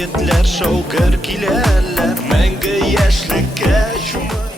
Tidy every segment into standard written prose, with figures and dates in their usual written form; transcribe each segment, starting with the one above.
Yiğitler şovkır kilerler Mengi yaşlıkka şuma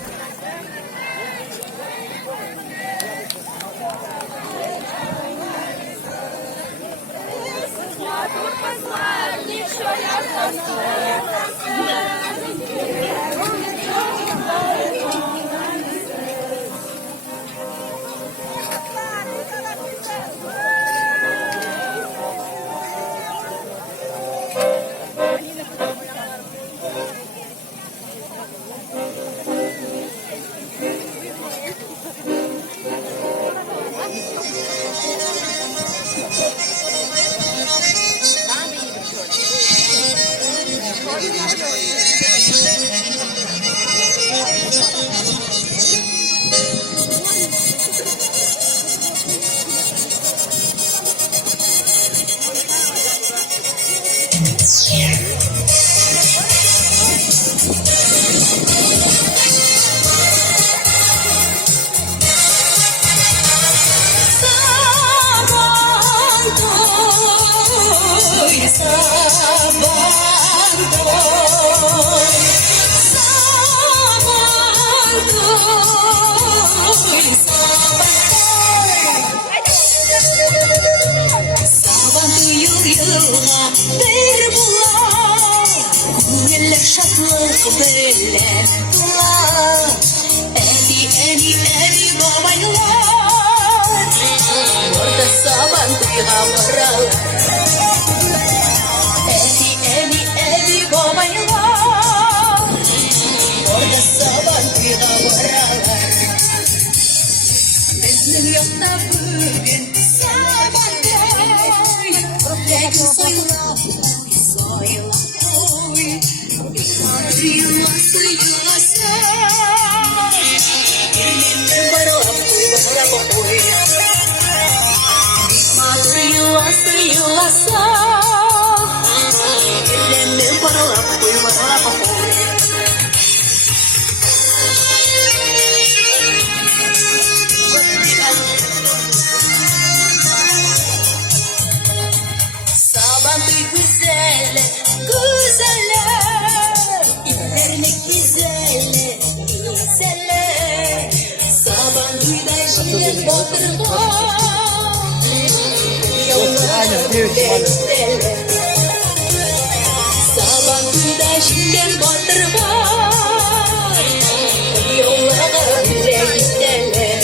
Şatlık böyle tular Eni babaylar Orada saban duyha varalar Eni babaylar Orada saban duyha varalar Bizim yokta bugün saban doy Tek soyla soyla Saban kuyda şimdiden batır var Yollara bile giderler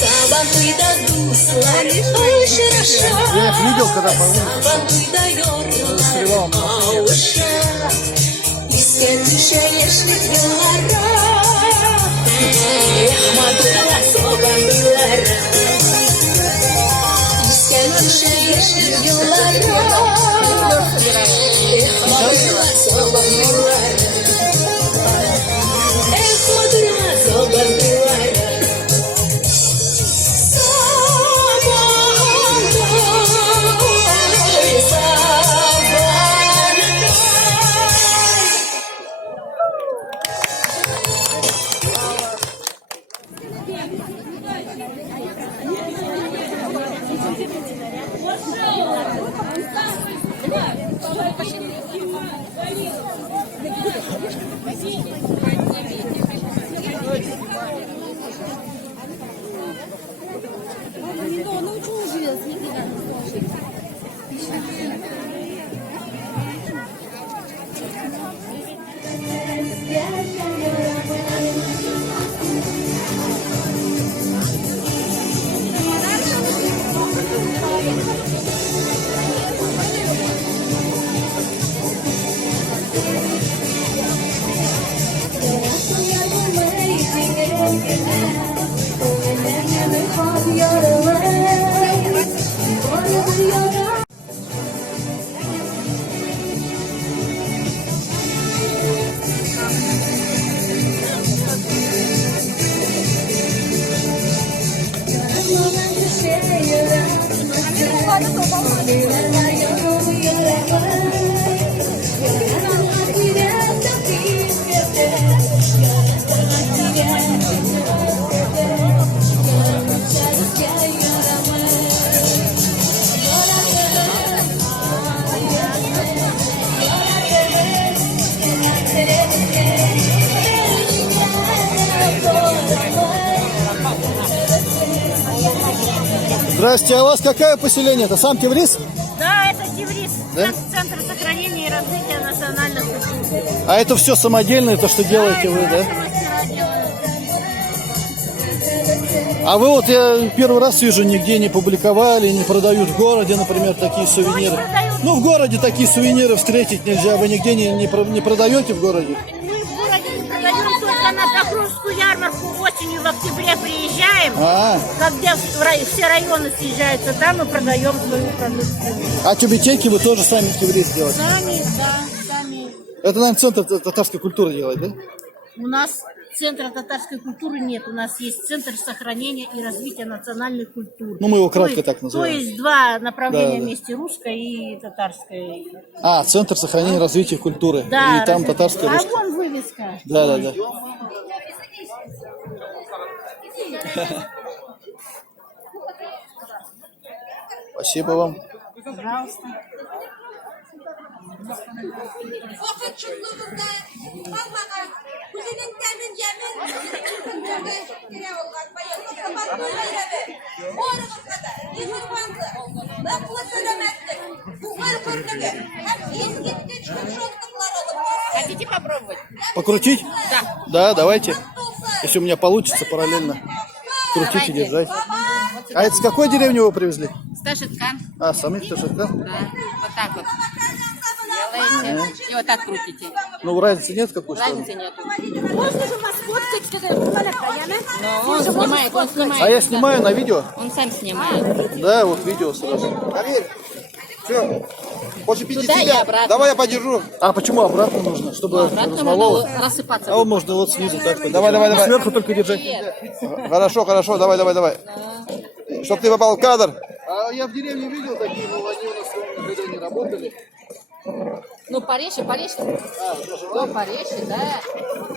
Saban kuyda dostlar aşır aşağı Saban kuyda yorlar avuşar İsken düşer yaşlık yıllara Yahmadırlar soğan yıllara İsken düşer yaşlık yıllara Yahmadırlar soğan yıllara Yahmadırlar soğan yıllara Yeah. Здрасте, а у вас какое поселение? Это сам Тиврис? Да, это Тиврис, Да? Центр сохранения и развития национальных культур. А это все самодельное, то, что делаете вы, да? Наши мастера делают. А вы вот, я первый раз вижу, нигде не публиковали, не продают в городе, например, такие сувениры. Ну, в городе такие сувениры встретить нельзя. Вы нигде не продаете в городе? Мы в городе не продаем, только на Покровскую ярмарку осенью в октябре приезжаем. А, Когда все районы съезжаются, там мы продаем свою продукцию. а тюбетейки вы тоже сами в Тиврис делаете? Сами, да, сами. Это нам центр татарской культуры делает, да? У нас центра татарской культуры нет. У нас есть Центр сохранения и развития национальной культуры. Ну, мы его кратко То есть- так называем. То есть два направления Да. вместе, русское и татарское. А, Центр сохранения и развития культуры. Да, И там татарская, А русская. вон вывеска. Да, да, да. Спасибо вам. Пожалуйста. Vakit çocukluğumuzda kalmadan kuzenin temin yemin gire olgan bayılma kapat böyle o araba kadar yıkılmandı lafla söylemezdik bu ırkırlığı hep eskittik şuttuklar olup Хотите попробовать? Покрутить? Да. Да, давайте. Если у меня получится параллельно. Крутите, держать. А это с какой деревни вы привезли? Сташиткан, А, самих Ташиткан? да, вот так вот делаете и вот так крутите. Ну, разницы нет какой, что ли? Разницы нету. Можно же вас фоткать, что-то Но он снимает, А я снимаю на видео? Он сам снимает. Да, вот видео сразу. Все, больше 5 Туда и тебя. обратно. Давай я подержу. А почему обратно нужно? Чтобы Обратно размололо? можно рассыпаться. А он можно вот снизу так. Давай, давай, давай. Сверху только держать. Хорошо, хорошо, давай, давай, давай. Чтоб ты попал в кадр. А я в деревне видел такие, но они у нас никогда не работали. Ну, порежь, порежь. Ну, порежь, да.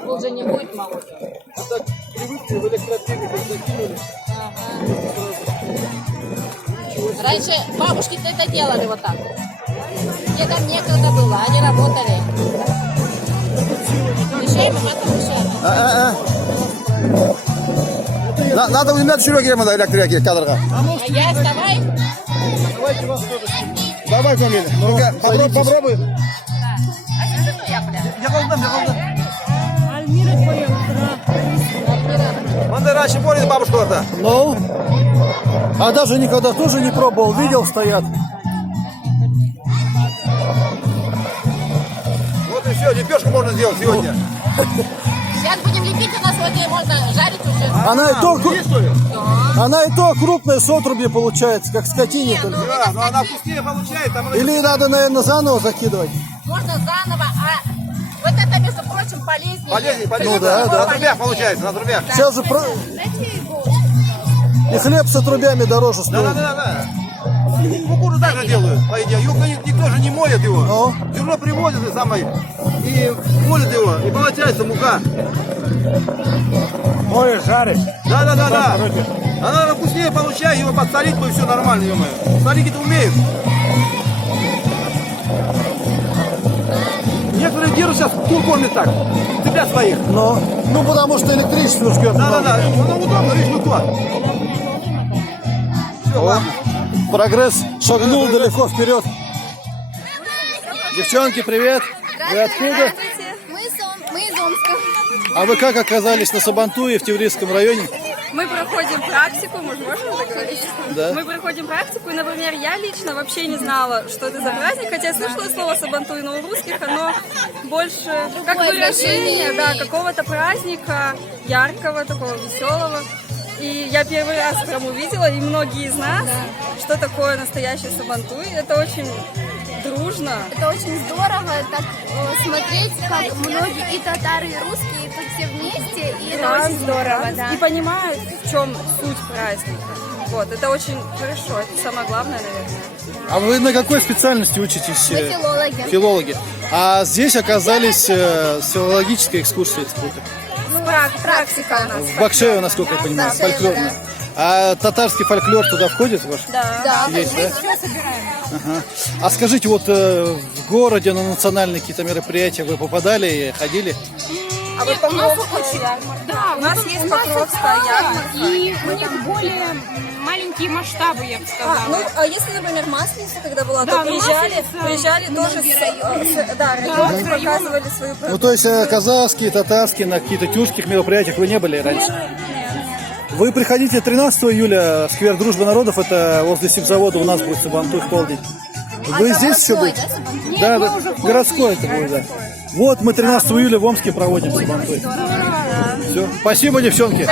Тут же не будет молоть. А так привыкли в электропиле, как закинули. Раньше бабушки-то это делали вот так. Мне там некогда было, они работали. Мешаем, а потом мешаем. Надо уймет Сереге ему электрики кадрга. А я вставай. Давайте вас тоже снимем. Давай, Камиль. Ну-ка, попробуй. А что ты я, бля? Я голодным. Вон ты раньше помнит бабушку это. Ну, а даже никогда тоже не пробовал, видел, стоят. Вот и все, лепешку можно сделать сегодня. Сейчас будем лепить, у нас сегодня можно жарить уже. Она и то крупное с отрубья получается, как скотине. только. Да, но она вкуснее получается. Там Или надо, наверное, заново закидывать. Можно заново, а вот это, между прочим, полезнее. полезнее. Ну да, да. На трубях получается, на трубях. Сейчас же и хлеб с отрубями дороже стоит. Да. Кукурузу так же делают, по идее. Его никто же не моет его. Ну. Зерно привозят и самое, и молят его, и получается мука. Моешь, жаришь. Да. Она вкуснее получает, его подсолить, и все нормально, ё-моё. Солить-то умеют. Некоторые держат сейчас кур кормят так, цыплят своих. Ну, потому что электричество жгет. Да. Ну, удобно, видишь, легко. Все, ладно. Прогресс шагнул далеко вперед. Девчонки, привет. Вы откуда? Мы из Омска. А вы как оказались на Сабантуе в Тиврисском районе? Мы проходим практику, мы же можем так говорить? Да. Мы проходим практику, и, например, я лично вообще не знала, что это за праздник, хотя я слышала слово Сабантуй, но у русских оно больше как выражение, да, какого-то праздника, яркого, такого веселого. И я первый раз прям увидела, и многие из нас, что такое настоящий Сабантуй. Это очень дружно. Это очень здорово так смотреть, как многие и татары, и русские тут все вместе, и это Да, очень здорово, да. И понимают, в чем суть праздника. Вот, это очень хорошо, это самое главное, наверное. А вы на какой специальности учитесь? Мы филологи. Филологи. А здесь оказались с филологической экскурсией какой-то. Ну, практика у нас. В Бакшево, насколько я понимаю, да, фольклорно. А татарский фольклор туда входит ваш? Да. Есть, да? Ага. А скажите, вот в городе на национальные какие-то мероприятия вы попадали и ходили? А вот Покровская ярмарка. Да, У нас есть Покровская ярмарка. И у них более маленькие масштабы, я бы сказала. Ну, а если, например, Масленица, когда была, Да, то ну, приезжали Масленица тоже район, показывали свою Ну, то есть казахские, татарские, на каких-то тюркских мероприятиях вы не были раньше? Вы приходите 13 июля, сквер Дружбы народов, это возле сибзавода у нас будет Сабантуй в полдень. Вы здесь еще будете? Да, да, городской это будет, да. Вот мы 13 июля в Омске проводим Сабантуй. Все, спасибо, девчонки.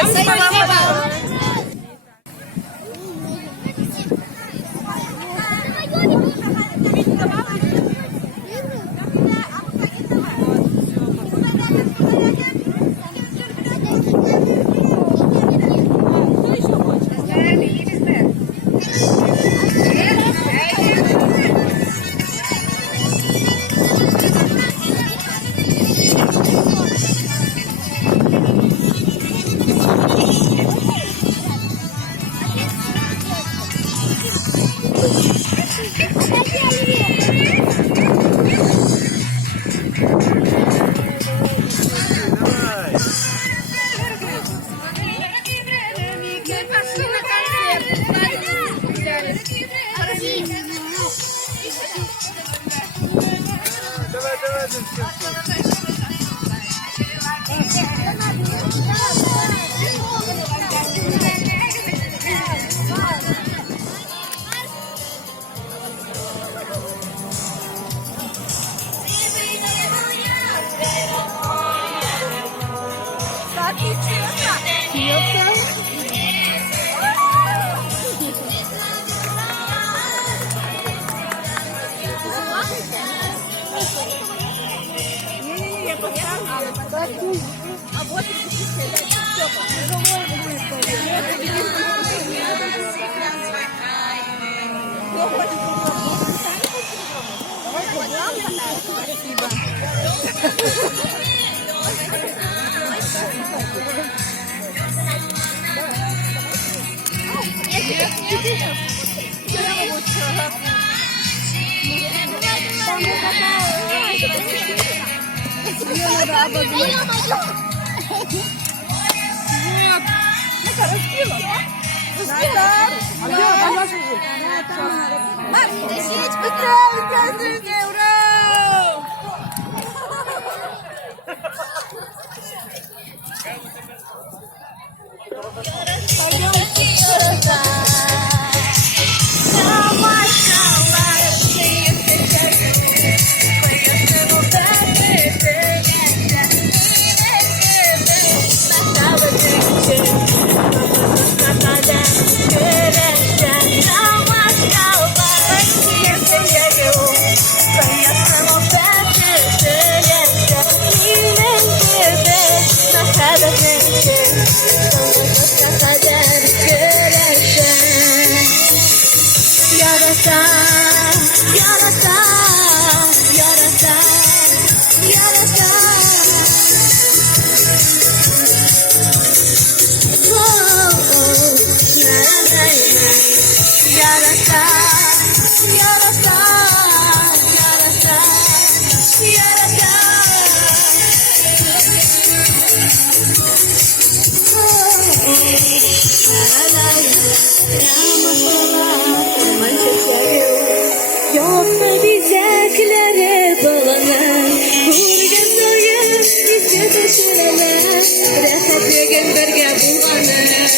Yoksa bizeklere bağlanan Vurgan soyun bizi taşıralar Rahat peygamberge bulmanar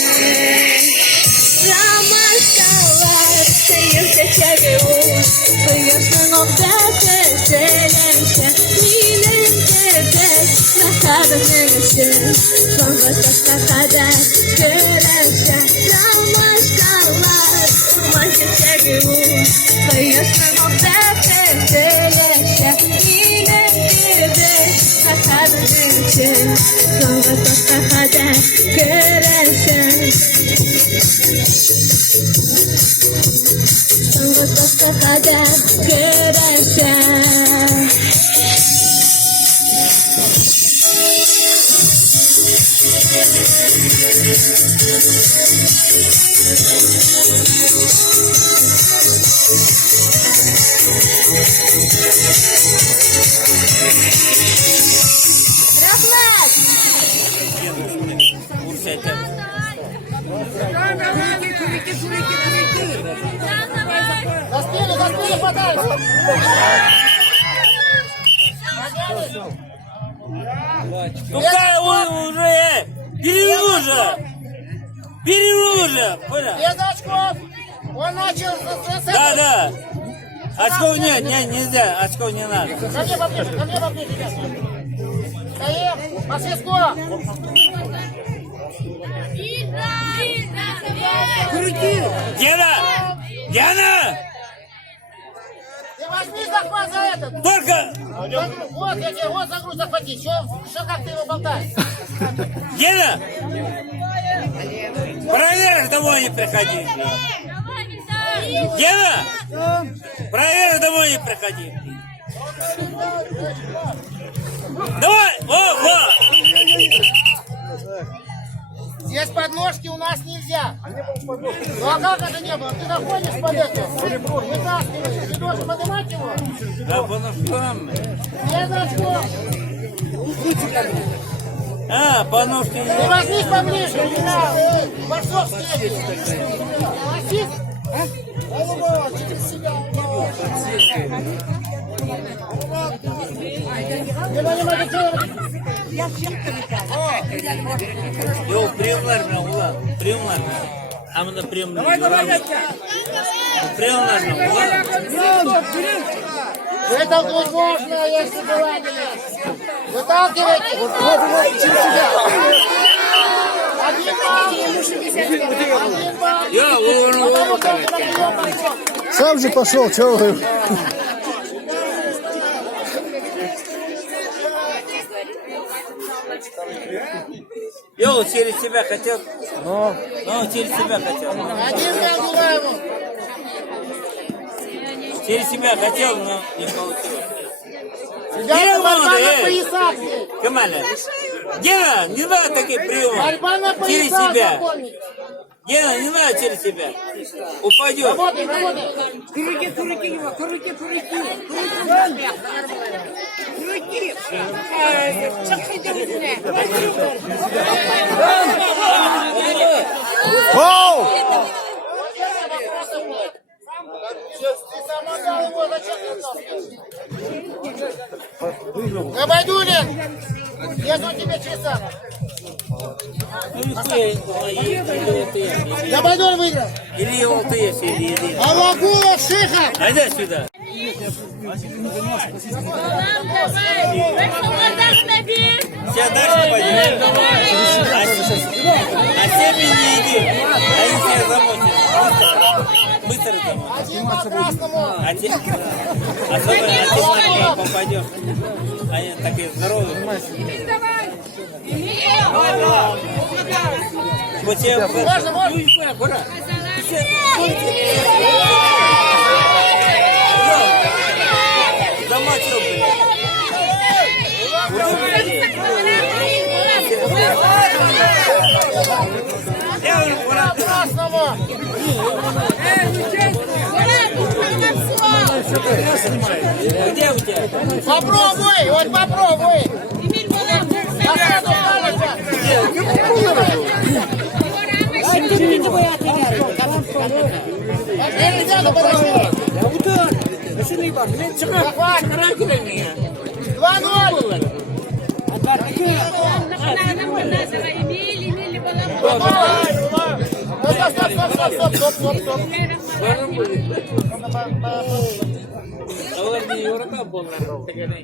Ramaskalar sayın seçeviyor Kıyasın obdete selenşe Milen tebek Nasada menşe Sonra taşta kadar Görenşe Ramaskalar Urman seçeviyor Kıyasın obdete selenşe Milen tebek Nasada menşe Sonra taşta kadar Görenşe Sonra taşta kadar Görenşe Rahmat! Какая уже? Бери уже! Бери уже! Без очков. Он начал с Да, да. Очков нет, нельзя, очков не надо. Ко мне поближе, ребят. Стоим, по свистку. Гена! Гена! Ты возьми захват за этот. Только! Вот, я тебе вот за грудь захвати. Что как ты его болтаешь? Гена! Проверь, домой не приходи. Гена! Проверь, домой не приходи. Давай! Во! Здесь подножки у нас нельзя. Ну а как это не было? Ты находишь под этим? Вытаскиваешь. Ты должен поднимать его? Да, поножкам. Без очков. А, поножки. Ты возьмись поближе. Борцов встретишь. Расист? Yok приемларно ulan. Приемларно. Амына приемларно. Приемларно ulan. Вытолкнуть можно, если желательно. Выталкивайте. Один балл. Я уlan. Сам же пошел, чего вы? Я через себя хотел. Ну, через себя хотел. Один балл Гулаеву. Через себя хотел, но не получилось. Ребята, борьба на поясах. Камаля. Гена, не надо такие приемы. Борьба на Через поясах, себя. запомните. Гена, не надо через себя. Упадет. Работай. Оу! Ты сам отдал его, зачем ты отдал? Габайдулин! Есть у тебя часа. Габайдулин выиграл. Или Алтыев, или. Алагулов, Шихов. Айда сюда. Все дальше пойдем. А себе не иди. Они всех замотят. Быстро замотят. Один по красному. Особенно попадешь. Они такие здоровые. Вот тебе Можно. замочил, блин. По красному. Где у тебя? Попробуй, вот попробуй. Засаду ставишь. Ребята, подожди. Захват. 2-0. Стоп. Orang di orang apa nggak tegane?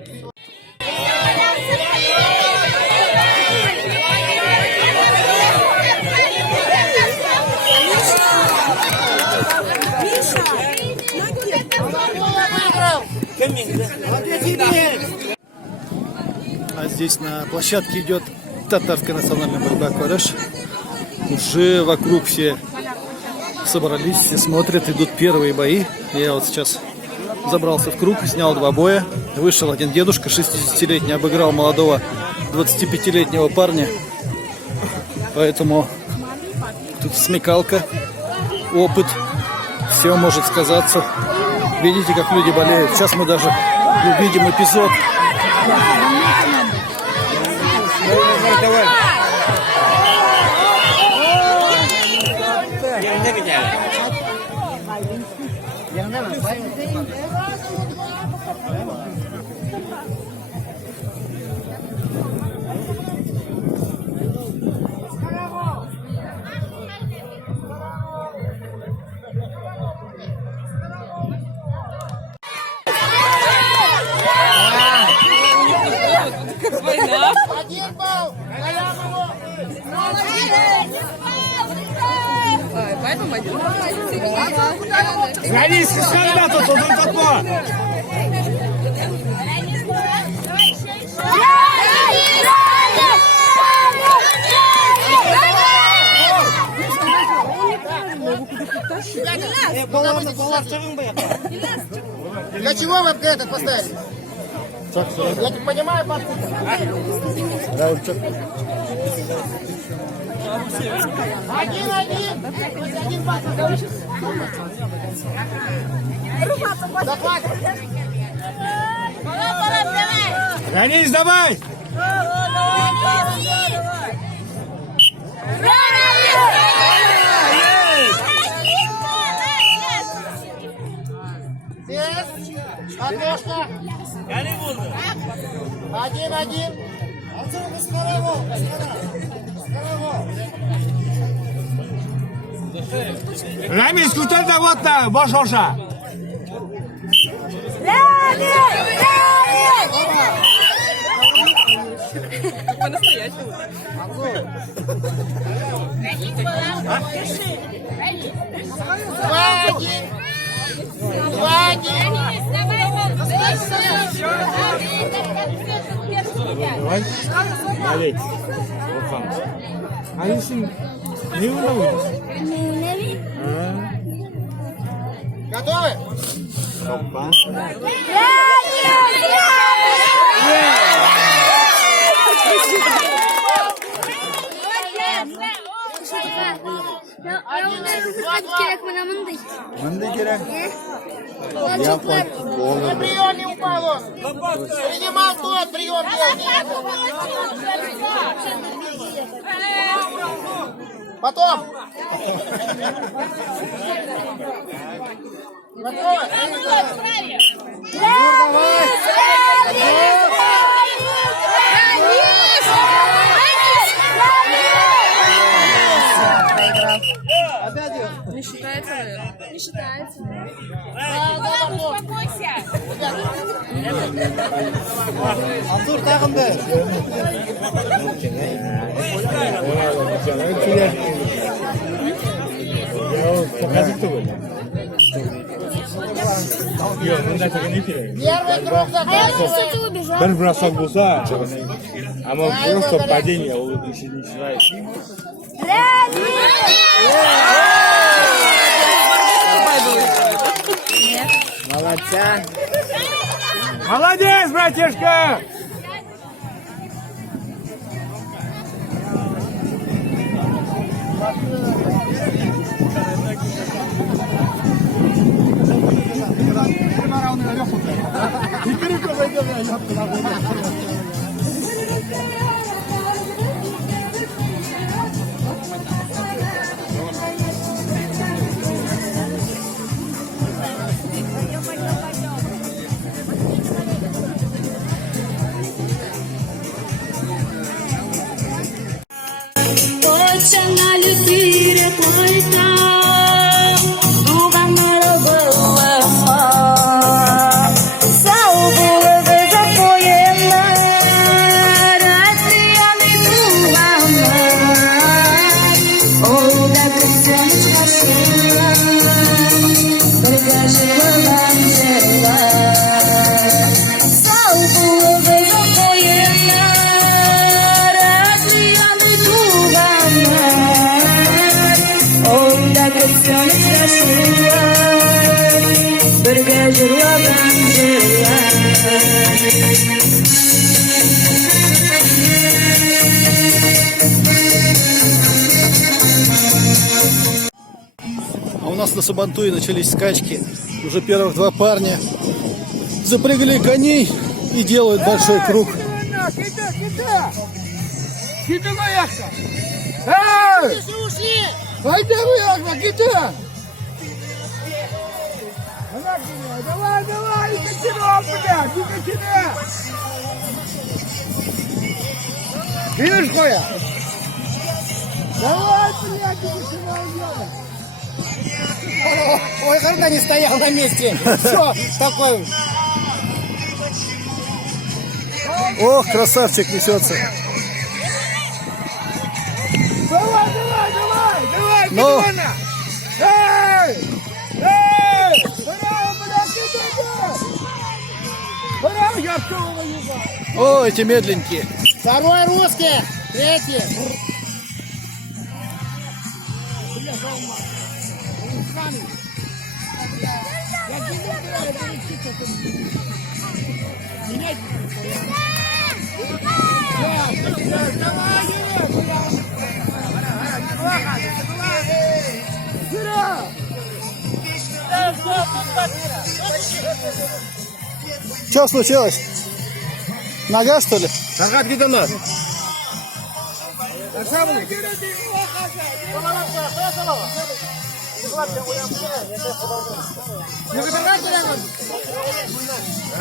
А здесь на площадке идет татарская национальная борьба Куареш. Уже вокруг все собрались, все смотрят, идут первые бои. Я вот сейчас забрался в круг, снял 2 боя. Вышел один дедушка, 60-летний, обыграл молодого 25-летнего парня. Поэтому тут смекалка, опыт, все может сказаться. Видите, как люди болеют. Сейчас мы даже увидим эпизод. Один балл. Галямову. Границ, когда тут он такой? Для чего вы этот поставили? Я не понимаю, Один. Один пас. Захват. Границ, давай! Подножка. Один. Рамис, куда-то вот так, бошоша. Молодец. А если не уловишь? Готовы? Опа. Мындай керек. Прием не упал он. Принимал тот, прием делал. Потом. Не считается, наверное. Не считается. Успокойся. Антур тағымды. Первый круг заканчивается. Бір бросок болса, ама просто падение, ол еще не считается. Молодца. Молодец, братишка! А у нас на Сабантуе начались скачки. Уже первых два парня запрягли коней и делают большой круг. Давай, давай, не кочеря, блядь, не кочеря. Видишь, Коя? Давай, блядь, не кочеря. Ой, когда не стоял на месте. Все, такой. Ох, красавчик несется. Давай, давай, давай, давай, Ну. Петрона. Эй! Эй! Ура, блядь, ура, я все воювал. О, эти медленькие. Второй русский, третий. Что случилось? Нога, что ли? Нога где-то нас.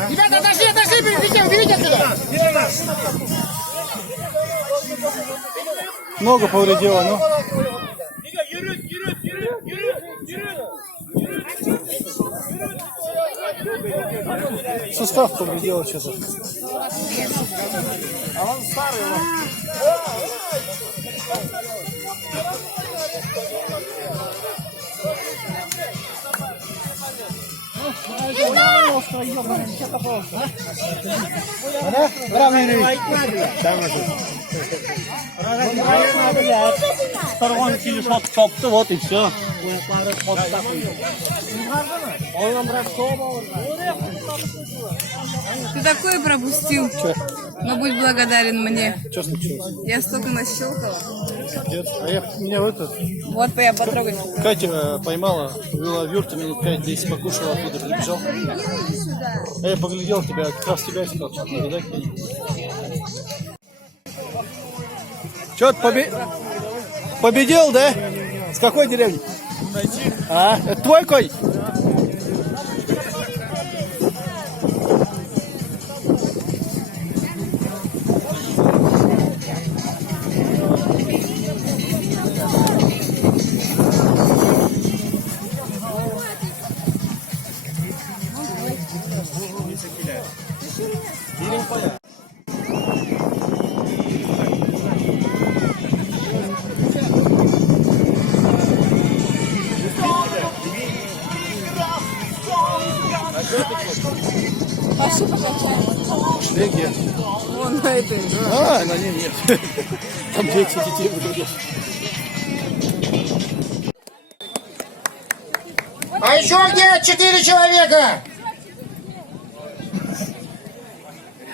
Ребята, отошли, берите отсюда. Ногу повредила, ну. Сустав повредила что-то. А он старый. Çoptu вот и все. Ты такое пропустил. Но будь благодарен мне. Что случилось? Я столько нащелкала. Нет. А я мне это Вот я потрогать. Катя поймала, вела в юрту, минут 5-10 покушала, оттуда прибежал. А я поглядел тебя, как раз тебя искал. Че, победил, да? С какой деревни? А, это твой конь? Пошли покачаем. Где? Вон на этой. А, на ней нет. Там дети детей выгрузят. А еще где 4 человека?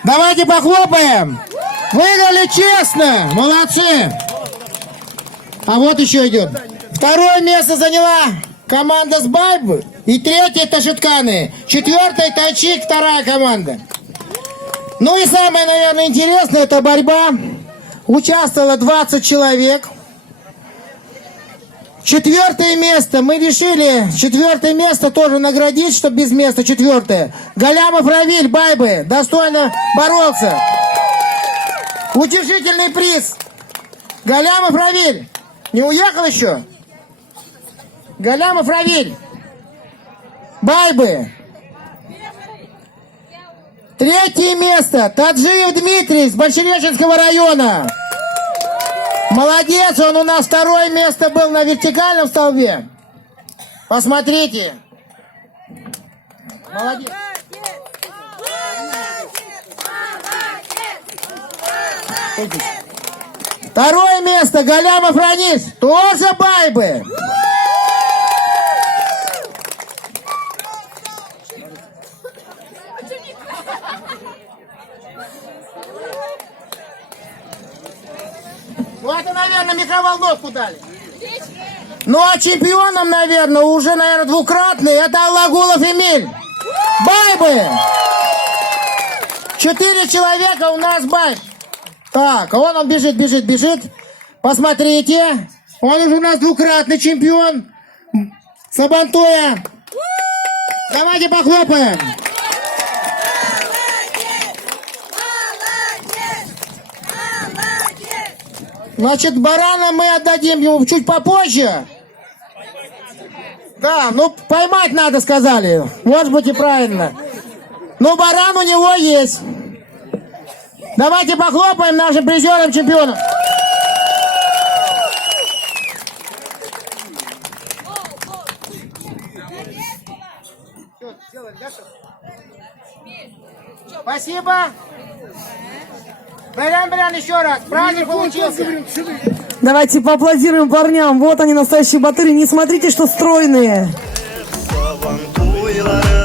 Давайте похлопаем. Выиграли честно. Молодцы. А вот еще идет. Второе место заняла команда с Байбы. И третье Ташитканы. Четвертое Тайчик, вторая команда. Ну и самое, наверное, интересное, это борьба. Участвовало 20 человек. Четвертое место. Мы решили четвертое место тоже наградить, чтобы без места четвертое. Галямов Равиль, Байбы, достойно боролся. Утешительный приз. Галямов Равиль. Не уехал еще? Галямов Равиль. Байбы. Третье место. Таджиев Дмитрий с Большереченского района. Молодец, он у нас второе место был на вертикальном столбе. Посмотрите. Молодец. Второе место Галямов Ранис. Тоже Байбы. Ну это, наверное, микроволновку дали. Ну а чемпионом, наверное, уже, наверное, двукратный, это Аллагулов Эмиль. Байбы! 4 человека у нас байб. Так, а он бежит. Посмотрите, он уже у нас двукратный чемпион Сабантуя. Давайте похлопаем. Значит, барана мы отдадим ему чуть попозже. Да, ну поймать надо, сказали. Может быть и правильно. Но баран у него есть. Давайте похлопаем нашим призерам-чемпионам. Спасибо. Брян, еще раз. Праздник получился. Давайте поаплодируем парням. Вот они, настоящие батыры. Не смотрите, что стройные. Сабантуйлары